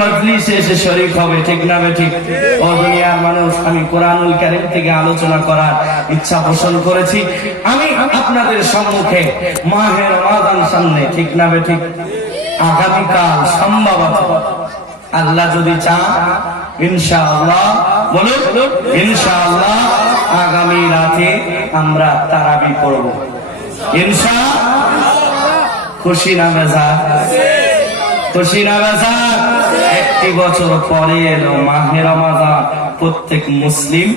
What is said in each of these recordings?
মজলিসে এসে শরীক হবে, ঠিক না ঠিক? ও দুনিয়ার মানুষ, আমি কোরআনুল কারীম থেকে আলোচনা করার ইচ্ছা পোষণ করেছি। আমি আপনাদের সম্মুখে মাহে রমাদান সামনে, ঠিক না ঠিক? আগামীকাল সম্ভবত আল্লাহ যদি চান ইনশাআল্লাহ, বলুন ইনশাআল্লাহ, আগামী রাতে আমরা তারাবি পড়ব ইনশাআল্লাহ। খুশি না বেজার? খুশি না বেজার? একটি বছর পরে এলো মাহে রমাদান। প্রত্যেক মুসলিম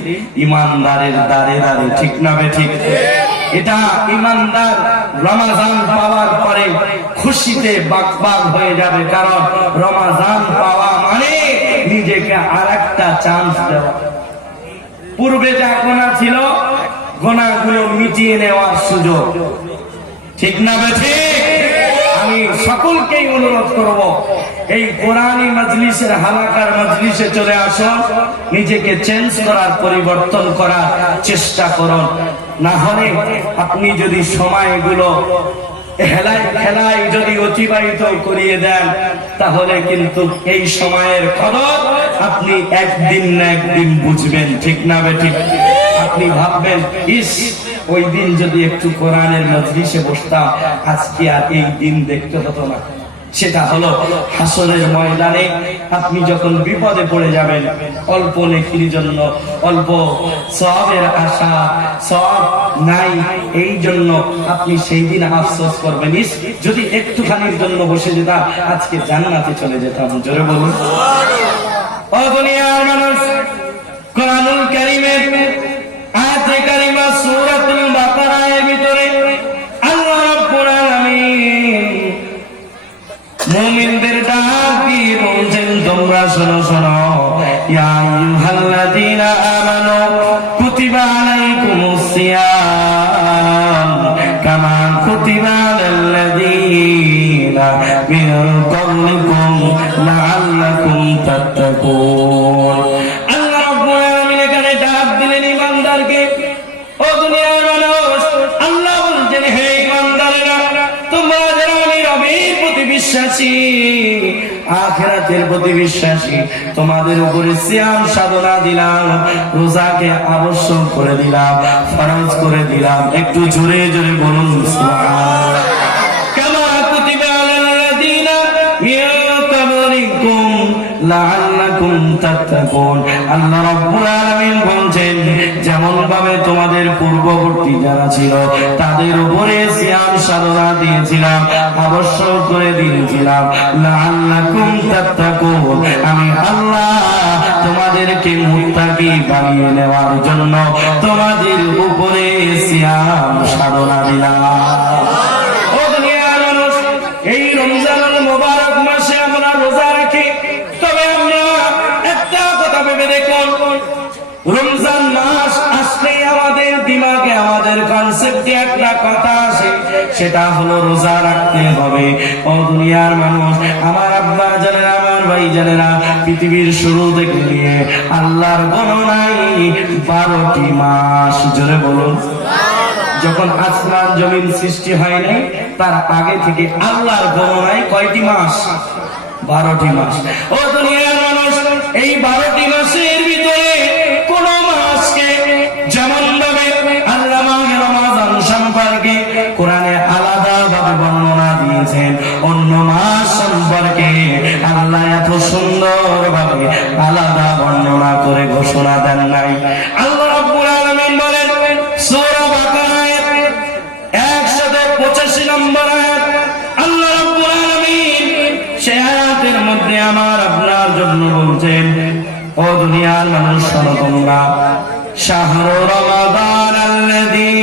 ইমানদারের দাঁড়ে দাঁড়ে, ঠিক না ঠিক? এটা ইমানদার রমাদান পাওয়ার পরে খুশিতে বাকবাক হয়ে যাবে, কারণ রমাদান পাওয়া মানে নিজেকে আর একটা চান্স দেওয়া। পূর্বে যা গোনা ছিল, গোনাগুলো মিটিয়ে নেওয়ার সুযোগ, ঠিক না ঠিক? আমি সকলকেই অনুরোধ করব, এই কোরআনী মজলিসের হালাকার মজলিসে চলে আসুন, নিজেকে চেঞ্জ করার, পরিবর্তন করার চেষ্টা করুন। না হলে আপনি যদি সময়গুলো খেলায় যদি অতিবাহিত করিয়ে দেন, তাহলে কিন্তু এই সময়ের কদর আপনি একদিন না একদিন বুঝবেন, ঠিক না ঠিক? আপনি ভাববেন, ইস ওই দিন যদি একটু কোরআনের মজলিসে বসতাম, আজকে আর এই দিন দেখতে হতো না। সেটা হলো হাসরের ময়দানে আপনি যখন বিপদে পড়ে যাবেন, অল্প নেকির জন্য, অল্প সওয়াবের আশা, সওয়াব নাই, এই জন্য আপনি সেই দিন আফসোস করবেন, ইস যদি একটুখানির জন্য বসে যেতাম, আজকে জান্নাতে চলে যেতাম। জোরে বলুন। ও দুনিয়ার মানুষ, কোরআনুল কারীমের আয়াতে কারিমা সূরাতুল বাকারার ভিতরে আল্লাহ রাব্বুল আলামিন মুমিনদের ডাক দিয়ে বলছেন, তোমরা শোনো শোনো, ইয়া আইয়ুহাল্লাযীনা আমানু কুতিবা আলাইকুমুস সিয়াম কামা কুতিবা আলাল্লাযীনা মিন ক্বাবলিকুম লাআল্লাকুম তাত্তাকুন। আল্লাহ রাব্বুল আলামিন এখানে ডাক দিলেন ইমানদারকে। ও দুনিয়ার মানুষ, আল্লাহ বলছেন, হে ইমানদারেরা, তোমরা যারা আমি রবের প্রতি বিশ্বাসী, আখিরাতের প্রতি বিশ্বাসী, তোমাদের উপরে সিয়াম সাধনা দিলাম, রোজাকে আবশ্যক করে দিলাম, ফরজ করে দিলাম। একটু জোরে জোরে বলুন সুবহানাল্লাহ। কামা কুতিবা আলাল্লাযীনা মিন ক্বাবলিকুম লাআল্লাকুম তাত্তাকুন। আল্লাহ রাব্বুল আলামিন বলেন, যেমন ভাবে তোমাদের পূর্ববর্তী যারা ছিল তাদের উপরে সিয়াম সাধনা দিয়েছিলাম, আবশ্যক করে দিয়েছিলাম, লাআল্লাকুম তাত্তাকুন, আমি আল্লাহ তোমাদেরকে মুত্তাকি বানিয়ে নেওয়ার জন্য তোমাদের উপরে সিয়াম সাধনা দিলাম। ও দুনিয়ার মানুষ, এই রমজানুল মুবারক মাসে আমরা রোজা রাখি, তবে আমরা একটা কথা ভেবে দেখুন, রমজান মাস আসলেই আমাদের দিমাগে, আমাদের কনসেপ্টে একটা কথা আসে, সেটা হলো রোজা রাখতে হবে। ও দুনিয়ার মানুষ, আমার আব্বা জানেরা, আমার ভাই জানেরা, পৃথিবীর শুরু থেকে নিয়ে আল্লাহর গণনায় 12টি মাস, জোরে বলুন, যখন আসমান জমিন সৃষ্টি হয় নাই তার আগে থেকে আল্লাহর গণনায় কয়টি মাস? 12টি মাস। ও দুনিয়ার মানুষ, এই 12টি মাসের ভিতরে কোন মাসকে যেমন ভাবে আল্লাহ মাহে রমাদান সম্পর্কে কোরআনে আলাদা ভাবে বর্ণনা দিয়েছেন, অন্য মাস সম্পর্কে আল্লাহ এত সুন্দর ভাবে আলাদা বর্ণনা করে ঘোষণা দেন নাই। আল্লাহ রাব্বুল আলামিন বলেন সূরা বাকারার 185 নম্বর আয়াত, আল্লাহ রাব্বুল আলামিন সেই আয়াতের মধ্যে আমার আপনার জন্য বলছেন, ও দুনিয়ার মানুষ শোনো তোমরা, শাহরু রমাদান আল্লাযী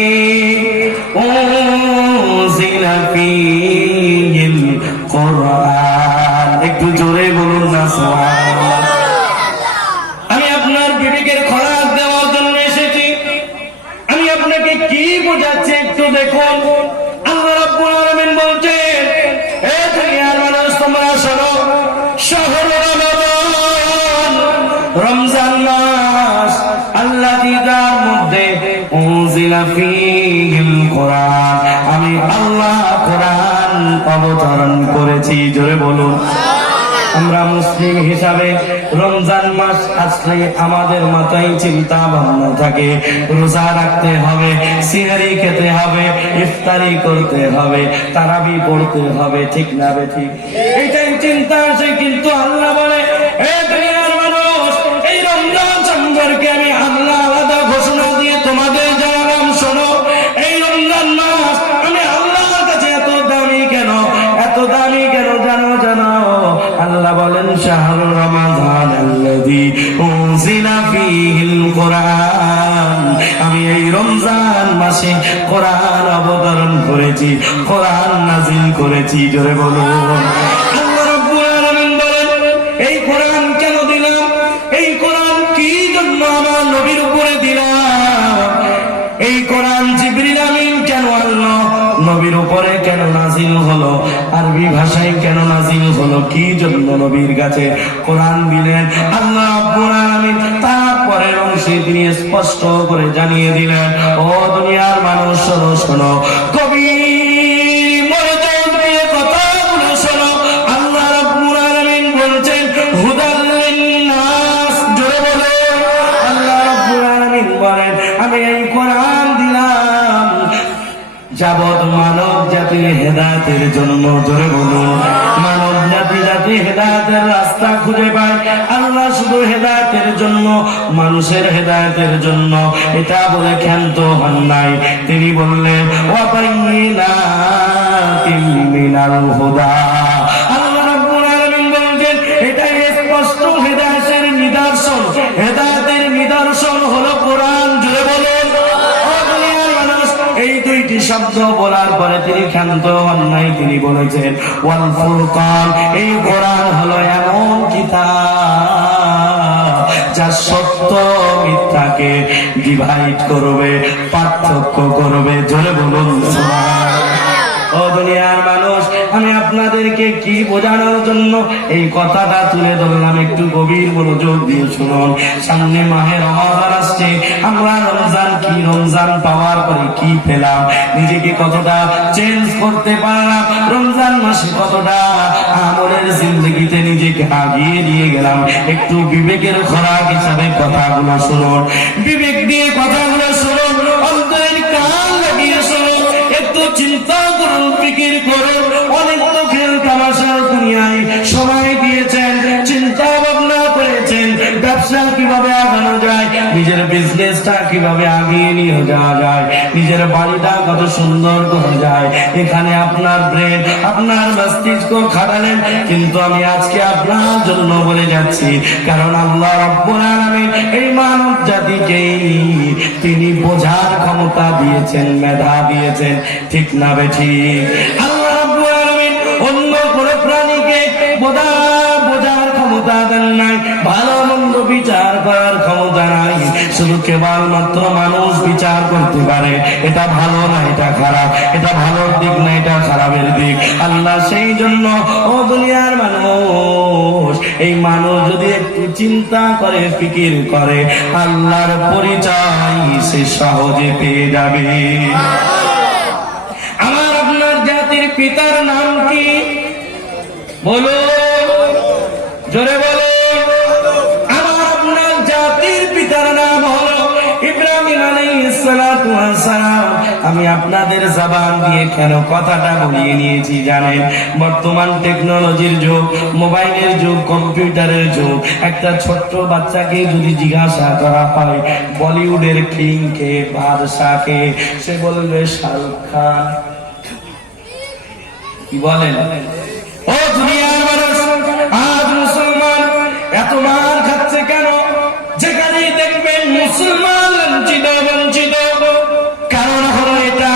উনজিলা ফীহিল কুরআন। একটু জোরে বলুন না সুবহানাল্লাহ। আমি আপনার বিবেকের খোরাক দেওয়ার জন্য এসেছি, আমি আপনাকে কি বোঝাচ্ছি একটু দেখুন। আল্লাহ রাব্বুল আলামিন বলছেন, হে দুনিয়ার মানুষ তোমরা শোনো, শাহরু রমাদান, রমজান মাস, আল্লাযী যার মধ্যে উনজিলা ফীহিল কুরআন, আমি আল্লাহ কোরআন অবতরণ করেছি। জোরে বলুন। আমরা মুসলিম হিসাবে রমজান মাস আসলে আমাদের মাথায় চিন্তা ভাবনা থাকে, রোজা রাখতে হবে, সিহরি খেতে হবে, ইফতারি করতে হবে, তারাবি পড়তে হবে, ঠিক না বে ঠিক? এইটাই চিন্তা আসে। কিন্তু আল্লাহ বলে, এ দুনিয়ার মানুষ, এই রমজান সম্পর্কে আমি আল্লাহ আলাদা ঘোষণা দিয়ে তোমাদের জানালাম, শোনো, এই রমজান মাস আমি আল্লাহর কাছে এত দামি কেন, এত দামি কেন জানো? আল্লাহ বলেন, শাহরুর রমাদান আল্লাযী উনজিলা ফীহিল কুরআন, আমি এই রমজান মাসে কোরআন অবতরণ করেছি, কোরআন নাযিল করেছি। জোরে বলুন। আল্লাহ রাব্বুল আলামিন বলেন, এই কোরআন কেন দিলাম? এই কোরআন কি জন্য আমার নবীর উপরে দিলাম? এই কোরআন জিবরিল আমিন কেন আল্লাহ নবীর উপরে কেন নাযিল হলো? আরবি ভাষায় কেন নাযিল হলো? কি জন্য নবীর কাছে কোরআন দিলেন? আল্লাহ রাব্বুল আলামিন তারপরের অংশে তিনি স্পষ্ট করে জানিয়ে দিলেন, ও দুনিয়ার মানুষ, শোনো শোনো, কবি মনোযোগ দিয়ে কথাগুলো শোনো। আল্লাহ রাব্বুল আলামিন বলছেন, হুদাল লিন্নাস। জোরে বলো। আল্লাহ রাব্বুল আলামিন বলেন, আমি এই কোরআন দিলাম যাবত মানব জাতির হেদায়েতের জন্য। জোরে বলুন। মানব জাতি জাতি হেদায়েতের রাস্তা খুঁজে পায়। আল্লাহ শুধু হেদায়েতের জন্য, মানুষের হেদায়েতের জন্য এটা বলে ক্ষান্ত হন নাই। তিনি বললেন, ওয়া বায়্যিনাতিন মিনাল হুদা। আল্লাহ রাব্বুল আলামিন বলেন, এটা স্পষ্ট হেদায়েতের নিদর্শন। হেদায়েতের নিদর্শন হলো কোরআন। জোরে বলুন। এই দুইটি শব্দ বলার পরে তিনি ক্ষান্ত হন নাই। তিনি বলেছেন, ওয়াল ফুরকান, এই কোরআন হলো এমন কিতাব যা সত্য মিথ্যাকে ডিভাইড করবে, পার্থক্য করবে। জোরে বলুন সুবহানাল্লাহ। ও দুনিয়ার মানুষ, আমি আপনাদেরকে কি বোঝানোর জন্য এই কথাটা তুলে ধরলাম, একটু গভীর মনোযোগ দিয়ে শুনুন। সামনে মাহে রমাদান আসছে। আমরা রমজান কি, রমজান পাওয়ার পরে কি পেলাম, নিজেকে কতটা চেঞ্জ করতে পারলাম, রমজান মাসে কতটা আমলের জিন্দগিতে নিজেকে আগিয়ে দিয়ে গেলাম, একটু বিবেকের খোরাক হিসাবে কথাগুলো শুনুন। বিবেক দিয়ে কথাগুলো শুনুন, অন্তরের কান লাগিয়ে শুনুন, একটু চিন্তা করুন, ফিকির করুন। অনেক তো খেল তামাশার দুনিয়ায় সময় দিয়েছেন, চিন্তা ভাবনা করেছেন, ব্যবসা কিভাবে আগানো যায়, নিজের বিজনেসটা কিভাবে আগিয়ে নিয়ে যাওয়া যায়, নিজের বাড়িটা কত সুন্দর করা যায়, এখানে আপনার ব্রেন, আপনার মস্তিষ্ক খাটালেন। কিন্তু আমি আজকে আপনার জন্য বলে যাচ্ছি, কারণ আল্লাহ রাব্বুল আলামিন এই মানব জাতিকে তিনি বোঝার ক্ষমতা দিয়েছেন, মেধা দিয়েছেন, ঠিক না বেঠিক? আল্লাহ রাব্বুল আলামিন অন্য কোন প্রাণীকে বোঝার ক্ষমতা দেন নাই, ভালো মন্দ বিচার করার ক্ষমতা নাই। শুধু কেবলমাত্র মানুষ বিচার করতে পারে, এটা ভালো না এটা খারাপ, এটা ভালোর দিক না এটা খারাপের দিক। আল্লাহ সেই জন্য, ও দুনিয়ার মানুষ, এই মানুষ যদি একটু চিন্তা করে, ফিকির করে, আল্লাহর পরিচয় সে সহজে পেয়ে যাবে। আমার আপনার জাতির পিতার নাম কি? বলো, জোরে বলো। আমার আপনার জাতির পিতার নাম হলো ইব্রাহিম আলাইহিস সালাতু ওয়াস সালাম। আমি আপনাদের জবান দিয়ে কেন কথাটা বলিয়ে নিয়েছি জানেন? বর্তমান টেকনোলজির যুগ, মোবাইলের যুগ, কম্পিউটারের যুগ। একটা ছোট্ট বাচ্চাকে যদি জিজ্ঞাসা করা হয় বলিউডের কিং কে, বাদশাহ কে, সে বলবে শাহরুখ খান। কি বলেন? ও দুনিয়ার মানুষ, আজ মুসলমান এত মার খাচ্ছে কেন? যেখানে দেখবেন মুসলমান লাঞ্ছিত, বঞ্চিত, কারণ হলো এটা,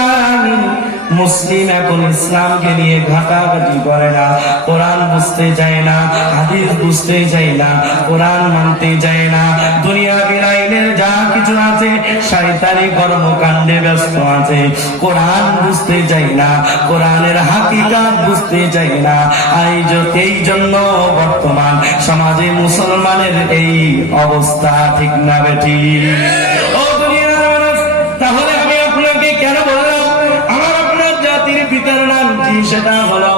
মুসলিম এখন ইসলামকে নিয়ে ঘাটাঘাটি করে না, কোরআন বুঝতে চায় না, হাদিস বুঝতে চায় না, কোরআন মানতে চায় না, দুনিয়া বিলাইনের যা কিছু আছে শয়তানি কর্মকাণ্ডে ব্যস্ত আছে, কোরআন বুঝতে চায় না, কোরআনের হাকিকাত বুঝতে চায় না। এই জন্য বর্তমান সমাজে মুসলমানের এই অবস্থা, ঠিক না বেঠি? ও দুনিয়ার মানুষ, তাহলে আমি আপনাকে কেন বললাম আমার আপনার জাতির পিতার নাম কি? সেটা হলো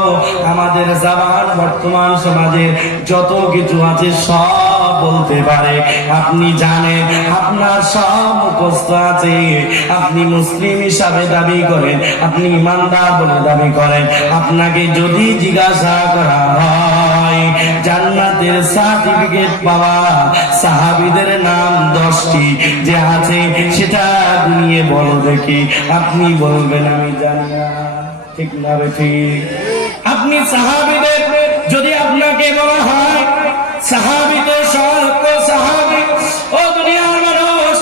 আমাদের জাবান বর্তমান সমাজের যত কিছু আছে সব বলতে পারে। আপনি জানেন আপনার সব মুখস্থ আছে, আপনি মুসলিম হিসাবে দাবি করেন, আপনি ইমানদার বলে দাবি করেন। আপনাকে যদি জিজ্ঞাসা করা হয় জান্নাতের সার্টিফিকেট পাওয়া সাহাবীদের নাম 10টি যে আছে সেটা গুনিয়ে বলো দেখি, আপনি বলবেন আমি জানি না। ঠিক না ঠিক? আপনি সাহাবীদের যদি আপনাকে বলা হয় সাহাবীদের সর্ব সাহাবী, ও দুনিয়ার মানুষ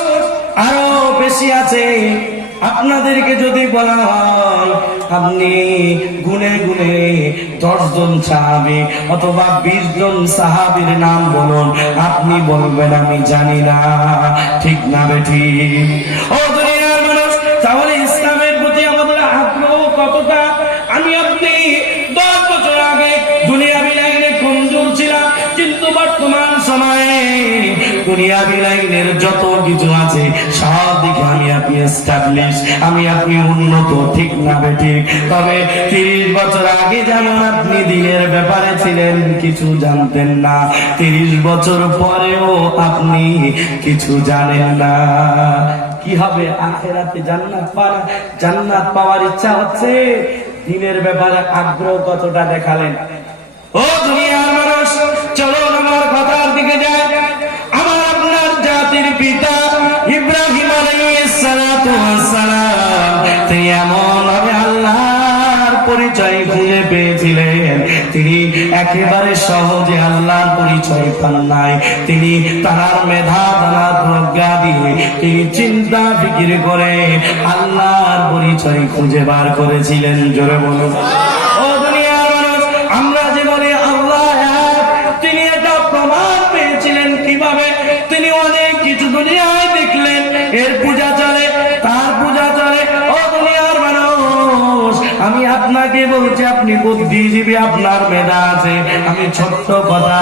আরো বেশি আছে, আপনাদেরকে যদি বলা হয় আপনি গুনে গুনে 10 জন সাহাবী অথবা 20 জন সাহাবীর নাম বলুন, আপনি বলবেন আমি জানি না। ঠিক না বেঠিক? ও দুনিয়ার মানুষ, তাহলে ইসলামের প্রতি আমাদের আগ্রহ কতটা? আমি আপনি 10 বছর আগে দুনিয়াবি লাইনে কমজোর ছিলাম, কিন্তু বর্তমান সময়ে দুনিয়াবি লাইনের যত কিছু আছে সব দিকে আমি আপনি এস্টাবলিশ, আমি আপনি উন্নত। ঠিক না বেঠিক? তবে 30 বছর আগে যেমন আপনি দিনের ব্যাপারে ছিলেন কিছু জানতেন না, 30 বছর পরেও আপনি কিছু জানেন না। কি হবে আখিরাতে? জান্নাত পাওয়ার ইচ্ছা হচ্ছে, দিনের ব্যাপারে আগ্রহ কতটা দেখালেন? ও দুনিয়ার মানুষ, চলো আমার কথার দিকে যায়। আমার আপনার জাতির পিতা ইব্রাহিম আলাইহিস সালাতু ওয়াস সালাম তিনি এমন ভাবে আল্লাহর পরিচয় খুঁজে পেয়েছিলেন, তিনি একেবারে সহজে আল্লাহর পরিচয় পান নাই। তিনি তার মেধা তার প্রজ্ঞা দিয়ে তিনি চিন্তা ফিকির করে আল্লাহর পরিচয় খুঁজে বার করেছিলেন। জোরে বলুন। ও দুনিয়ার মানুষ, আমরা যে বলি আল্লাহ এক, তিনি এটা প্রমাণ পেয়েছিলেন কিভাবে? তিনি অনেক কিছু দুনিয়ায় দেখলেন, এর পূজা চলে, তার পূজা চলে। ও দুনিয়ার মানুষ, আমি আপনাকে বলছি আপনি বুদ্ধিজীবী, আপনার মেধা আছে। আমি ছোট্ট কথা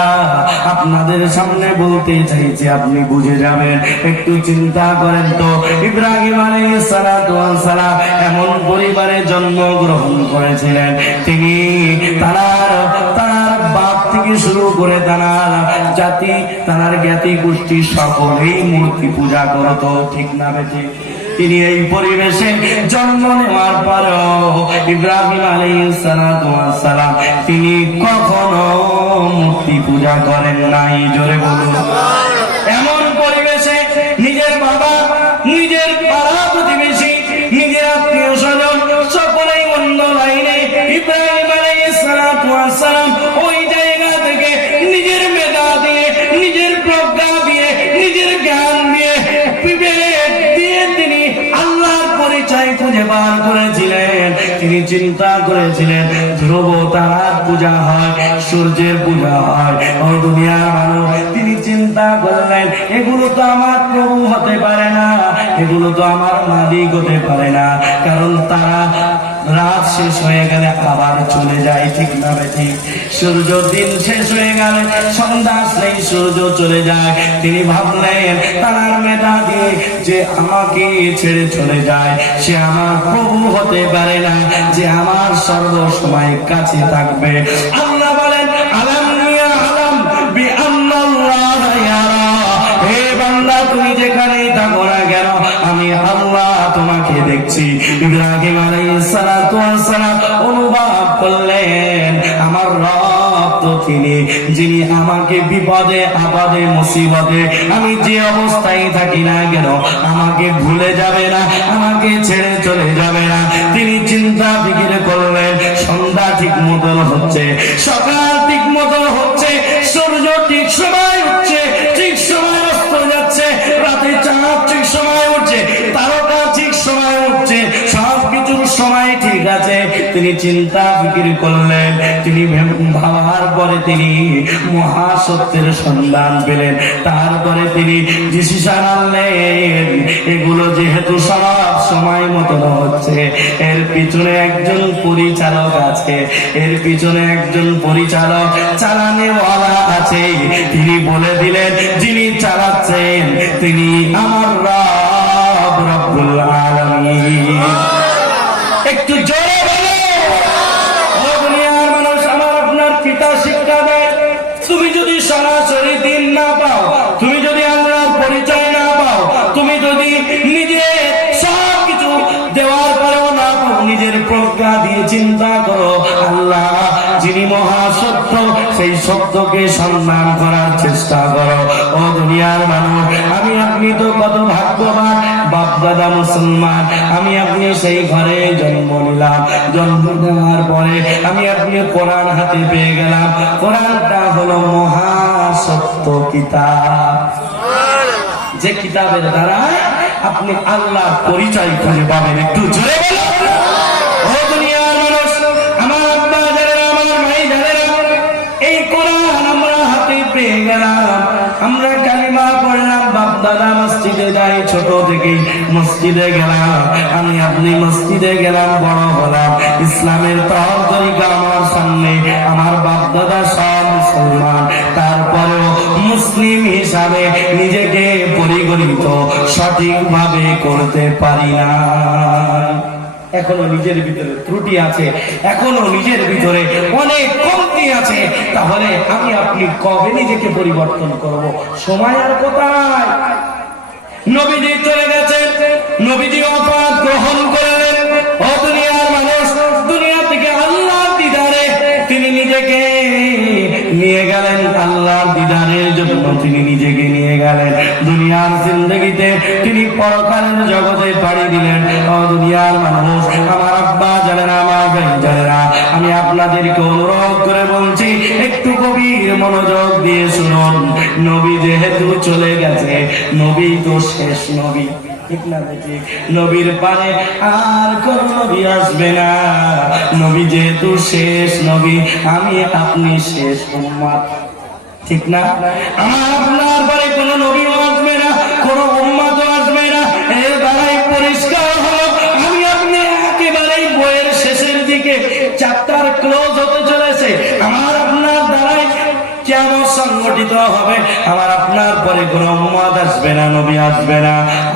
আপনাদের সামনে বলতে চাইছি, আপনি বুঝে যাবেন। একটু চিন্তা করেন তো, ইব্রাহিম আলাইহিস সালাতু ওয়াস সালাম এমন পরিবারে জন্মগ্রহণ করেছিলেন, তিনি তার বাপ থেকে শুরু করে তার জাতি, তার জ্ঞাতি গোষ্ঠী সকলেই মূর্তি পূজা করত। ঠিক না বেঠিক? তিনি এই পরিবেশে জন্ম নেওয়ার পরেও ইব্রাহিম আলাইহিস সালাতু ওয়াস সালাম তিনি কখনো মূর্তি পূজা করেন নাই। জোরে বলুন। এমন পরিবেশে নিজের বাবা, নিজের পাড়া প্রতিবেশী, নিজের আত্মীয় স্বজন সকলেই অন্য লাইনে, ইব্রাহিম আলাইহিস সালাতু ওয়াস সালাম ওই জায়গা থেকে নিজের মেধা দিয়ে, নিজের প্রজ্ঞা দিয়ে, নিজের জ্ঞান দিয়ে, বিবেক দিয়ে তিনি আল্লাহর পরিচয় খুঁজে বার করেছিলেন। তিনি চিন্তা করেছিলেন ধ্রুব তারার পূজা হয়, সূর্যের পূজা হয়। ও দুনিয়ার মানুষ, তিনি চিন্তা করলেন এগুলো তো আমার প্রভু হতে পারে না, এগুলো তো আমার মালিক হতে পারে না, কারণ তারা রাত শেষ হয়ে গেলে আবার চলে যায়। ঠিক না বেঠিক? সূর্য দিন শেষ হয়ে গেলে সন্ধ্যা আসলেই সূর্য চলে যায়। তিনি ভাবলেন তার মেধা দিয়ে যে আমাকে ছেড়ে চলে যায় সে আমার প্রভু হতে পারে না, যে আমার সর্বসময় কাছে থাকবে। আল্লাহ বলেন আলাম ইয়ালাম বিআন্নাল্লাহ ইয়ারা, হে বান্দা তুমি যেখানেই থাকো না কেন আমি আল্লাহ তোমাকে দেখছি। ইব্রাহিম আলাইহিস সালাতু ওয়াস সালাম অনুভব করলেন আমার রব তো তিনি, যিনি আমাকে বিপদে আপদে মুসিবতে আমি যে অবস্থায় থাকি না কেন আমাকে ভুলে যাবে না, আমাকে ছেড়ে চলে যাবে না। তিনি চিন্তা ফিকির করলেন সন্ধ্যা ঠিক মতন হচ্ছে, সকাল ঠিক মতন হচ্ছে, সূর্য ঠিক সময় উঠছে, ঠিক সময় অস্ত যাচ্ছে, রাতে চাঁদ ঠিক সময় উঠছে, তারকা ঠিক সময় উঠছে, সবকিছুর সময় ঠিক আছে। তিনি চিন্তা ফিকির করলেন, তিনি ভাবার পরে তিনি মহাসত্যের সন্ধান পেলেন। তারপরে তিনি ডিসিশন আনলেন এগুলো যেহেতু সব সময় মতন হচ্ছে, এর পিছনে একজন পরিচালক আছে, এর পিছনে একজন পরিচালক চালানেওয়ালা আছে। তিনি বলে দিলেন যিনি চালাচ্ছেন তিনি আমার রব রব্বুল আলামিন। একটু জোরে বলো তরিকা দিয়ে চিন্তা করো। আল্লাহ যিনি মহাসত্য, সেই সত্যকে সম্মান করার চেষ্টা করো। ও দুনিয়ার মানুষ, আমি আপনি তো কত ভাগ্যবান, বাপ দাদা মুসলমান, আমি আপনি সেই ঘরে জন্ম নিলাম। জন্ম নেওয়ার পরে আমি আপনি কোরআন হাতে পেয়ে গেলাম। কোরআনটা হলো মহাসত্য কিতাব, যে কিতাবের দ্বারা আপনি আল্লাহর পরিচয় খুঁজে পাবেন। একটু জোরে বলো। ও দুনিয়ার মানুষ, আমার আব্বা যারা, আমার ভাই যারা, এই কোরআন আমরা হাতে পেয়ে গেলাম। আমরা কালিমা পড়লাম, বাপ দাদা মসজিদে যাই, ছোট থেকেই মসজিদে গেলাম। আমি আপনি মসজিদে গেলাম, বড় হলাম। ইসলামের তহর তরিকা আমার সামনে, আমার বাপ দাদা সব মুসলমান, তারপরেও মুসলিম হিসাবে নিজেকে পরিগণিত সঠিকভাবে করতে পারি না। এখনো নিজের ভিতরে ত্রুটি আছে, এখনো নিজের ভিতরে অনেক কমতি আছে। তাহলে আমি আপনি কবে নিজেকে পরিবর্তন করব? সময় আর কোথায়? নবীজি চলে গেছেন, নবীজি ওফাত গ্রহণ করলেন। ও দুনিয়ার মানুষ, দুনিয়া থেকে আল্লাহর দিদারে তিনি নিজেকে নিয়ে গেলেন। আল্লাহর দিদারের জন্য তিনি নিজেকে নিয়ে গেলেন। দুনিয়ার জিন্দগিতে তিনি পরকালের জগতে পাড়ি দিলেন। ও দুনিয়ার মানুষ, আমার আব্বা জানেন, আমার ভাই জানেরা, আমি আপনাদেরকে অনুরোধ করে বলছি, একটু গভীর মনোযোগ দিয়ে শুনুন। নবী যেহেতু চলে গেছে, নবী তো শেষ নবী, ঠিক না ঠিক? নবীর পরে আর কোন নবী আসবে না। নবী যেহেতু শেষ নবী, আমি আপনি শেষ উম্মত, ঠিক না? আমার আপনার পরে কোন নবীও আসবে না, কোন উম্মতও আসবে না। এর দ্বারাই পরিষ্কার হলো আমি আপনি একেবারেই বইয়ের শেষের দিকে, চ্যাপ্টার ক্লোজ হতে চলেছে। আমার আপনার দ্বারাই কিয়ামত সংগঠিত হবে। আমার আপনার পরে কোন উম্মত আসবে না, নবী আসবে না।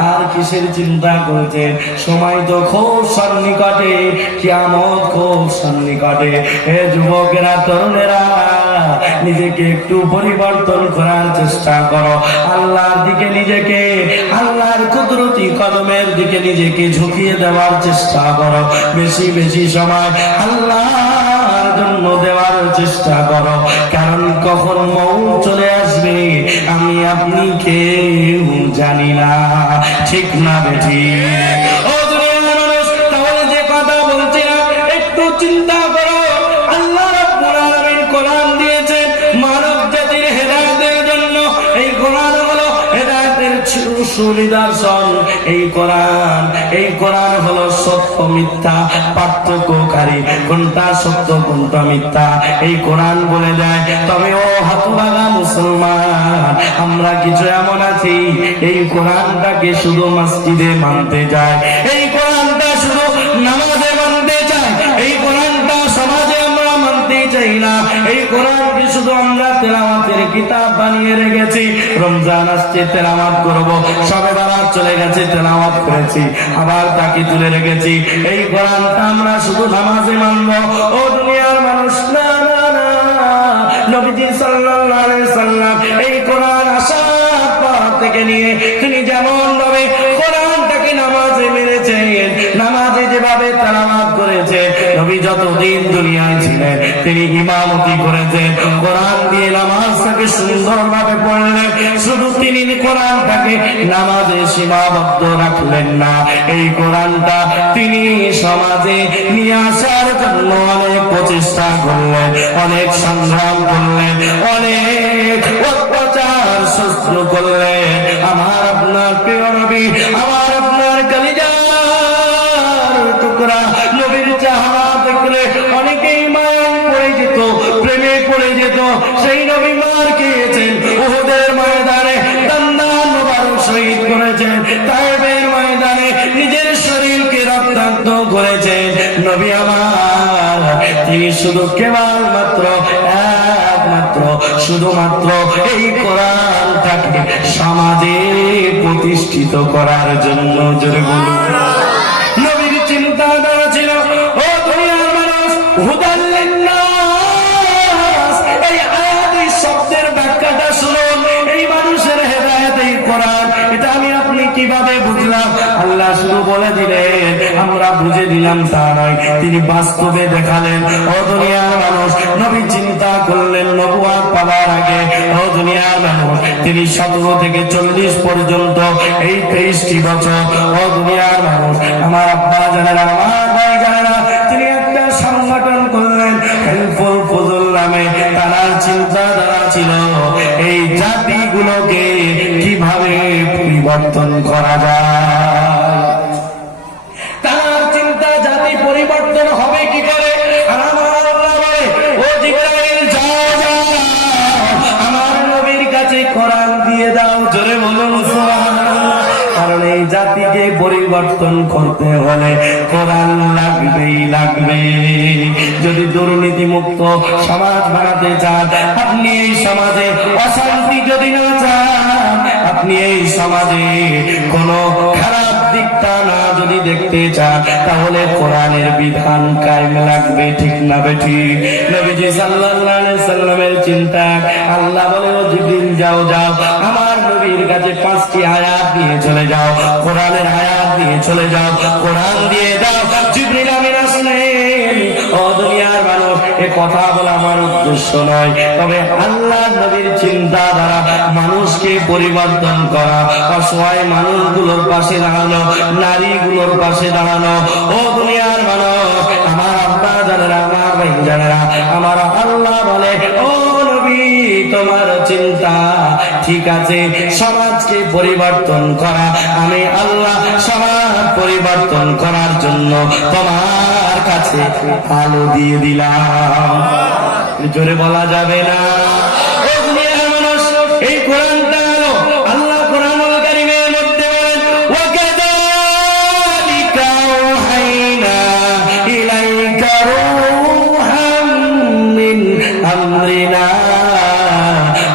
আর কিসের চিন্তা করেছেন? সময় তো খুব সন্নিকটে, কিয়ামত খুব সন্নিকটে। হে যুবকেরা, তরুণেরা, নিজেকে একটু পরিবর্তন করার চেষ্টা করো। আল্লাহর দিকে নিজেকে, আল্লাহর কুদরতি কদমের দিকে নিজেকে ঝুঁকিয়ে দেওয়ার চেষ্টা করো। বেশি বেশি সময় আল্লাহর জন্য দেওয়ার চেষ্টা করো। কারণ কখন মৌত চলে আসবে আমি আপনি কেউ জানি না, ঠিক না বেঠি? ও দুনিয়ার মানুষ, তাহলে যে কথা বলছিলাম, একটু চিন্তা করো। আল্লাহ রাব্বুল আলামিন কোরআন দিয়েছেন মানব জাতির হেদায়েতের জন্য। এই কোরআন হলো হেদায়েতের সুনিদর্শন। এই কোরআন হলো সত্য মিথ্যা পার্থক্যকারী। কোনটা সত্য, কোনটা মিথ্যা, এই কোরআন বলে দেয়। তবে ও হতভাগা মুসলমান, আমরা কিছু এমন আছি, এই কোরআনটাকে শুধু মসজিদে মানতে যায়, এই কোরআনটা শুধু নামাজে মানতে চায়, এই কোরআনটা সমাজে আমরা মানতে চাই না। এই কোরআনকে শুধু আমরা তেলাওয়াতের কিতাব বানিয়ে রেখেছি। রমজান আসছে, তেলাওয়াত করব, সবে বারাত চলে গেছে, তেলাওয়াত করেছি, আবার তাকে তুলে রেখেছি। এই কোরআনটা আমরা শুধু নামাজে মানবো। ও দুনিয়ার মানুষ, না না না, নবীজি সাল্লাল্লাহু আলাইহি সাল্লাম এই কোরআন আসার পর থেকে নিয়ে তিনি যেমন ভাবে কোরআনটাকে নামাজে মেনেছেন, নামাজে যেভাবে তেলাওয়াত করেছে, নবী যতদিন দুনিয়ায় ছিলেন তিনি ইমামতি করেছেন, কোরআন দিয়ে নামাজটাকে সুন্দরভাবে পড়লেন। শুধু তিনি কোরআনটাকে নামাজে সীমাবদ্ধ রাখলেন না, এই কোরআনটা তিনি সমাজে নিয়ে আসার জন্য অনেক প্রচেষ্টা করলেন, অনেক সংগ্রাম করলেন, অনেক অত্যাচার সহ্য করলেন। আমার আপনার প্রিয় নবী, আমার আপনার কলিজার টুকরা নবীর চেহারা দেখলে অনেকেই মায়ায় পড়ে যেত, প্রেমে পড়ে যেত। সেই নবী মার খেয়েছেন, উহুদের ময়দানে দন্দান মোবারক শহীদ করেছেন, তায়েফের ময়দানে নিজের শরীরকে রক্তাক্ত করেছেন। নবী আমার, তিনি শুধু কেবলমাত্র একমাত্র শুধুমাত্র এই কোরআনটাকে সমাজে প্রতিষ্ঠিত করার জন্য। জোরে বলুন, নবীর চিন্তাধারা ছিল, ও দুনিয়ার মানুষ, হুদাল লিন্নাস। এই আয়াত, এই শব্দের ব্যাখ্যাটা শুনুন। এই মানুষের হেদায়েত এই কোরআন, এটা আমি আপনি কিভাবে বুঝলাম? আল্লাহ শুধু বলে দিলেন, আমরা বুঝে দিলাম তা নয়, তিনি বাস্তবে দেখালেন। ও দুনিয়ার মানুষ, নবী চিন্তা করলেন নবুয়ত পাওয়ার আগে, ও দুনিয়ার মানুষ, তিনি 17 থেকে 40 পর্যন্ত এই 23টি বছর, ও দুনিয়ার মানুষ, আমার আব্বা জানেরা, আমার ভাই জানেরা, তিনি একটা সংগঠন করলেন হেল্পফুল ফজল নামে। তার চিন্তাধারা ছিল এই জাতিগুলোকে কিভাবে পরিবর্তন করা যায়। তার চিন্তা জাতি পরিবর্তন হবে কি করে। আমার আল্লাহ বলে, ও জিবরাইল যাও যাও, আমার নবীর কাছে কোরআন দিয়ে দাও। জোরে বলুন সুবহানাল্লাহ। কারণ এই জাতিকে পরিবর্তন করতে হলে কোরআন লাগবেই লাগবে। যদি দুর্নীতি মুক্ত সমাজ বানাতে চান, আপনি এই সমাজে অশান্তি যদি না চান, আপনি এই সমাজে কোনো খারাপ দিকটা না যদি দেখতে চান, তাহলে কোরআনের বিধান কায়েম লাগবে, ঠিক না বেঠিক? নবীজি সাল্লাল্লাহু আলাইহি সাল্লামের চিন্তা, আল্লাহ বলে, ও জিবরিল যাও যাও, আমার নবীর কাছে 5টি আয়াত দিয়ে চলে যাও, কোরআনের আয়াত দিয়ে চলে যাও, কোরআন দিয়ে দাও। জিবরিল আমিন আসলেন। ও দুনিয়ার মানুষ, এ কথা বলা আমার উদ্দেশ্য নয়, তবে আল্লাহ নবীর চিন্তা দ্বারা মানুষকে পরিবর্তন করা, অসহায় মানুষগুলোর পাশে দাঁড়ানো, নারীগুলোর পাশে দাঁড়ানো। ও দুনিয়ার মানুষ, আমার আব্বা জানেরা, আমার ভাই জানেরা, আমার আল্লাহ বলে, ও নবী, তোমার চিন্তা ঠিক আছে, সমাজকে পরিবর্তন করা, আমি আল্লাহ সমাজ পরিবর্তন করার জন্য তোমার কাছে আলো দিয়ে দিলাম। জোরে বলা যাবে না। ও দুনিয়ার মানুষ, এই কোরআনটা আলো। আল্লাহ কোরআনুল কারীমের মধ্যে বলেন, ওয়াকাযালিকা আওহাইনা ইলাইকা রূহাম মিন আমরিনা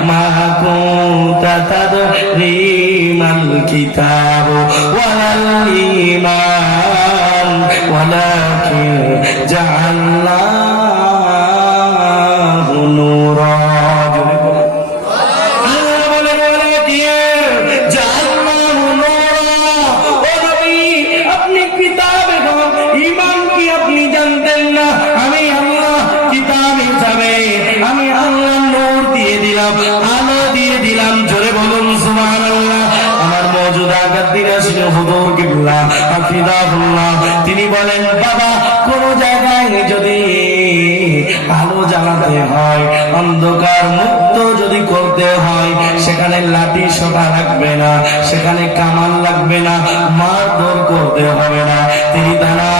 মা কুনতা তাদরি মাল কিতাব ওয়ালাল ঈমান ওয়ালাকিন জাআলনাহু নূরা। আল্লাহ বলেন, ওয়ালাকিন জাআলনাহু নূরা। ও নবী, আপনি কিতাব এবং ঈমান কি আপনি জানতেন না? আমি আল্লাহ কিতাব হিসাবে আমি আল্লাহ নূর দিয়ে দিলাম, আলো দিয়ে দিলাম। জোরে বলুন সুবহানাল্লাহ। আমার মওজুদা গাদ্দিরা ছিল হুজুর কিবলা হাফিজাহুল্লাহ, তিনি বলেন, বাবা, কোন জায়গায় যদি আলো জ্বালাতে হয়, অন্ধকার মুক্ত যদি করতে হয়, সেখানে লাঠি সোটা লাগবে না, সেখানে কামান লাগবে না, মারধর করতে হবে না। তিনি তারা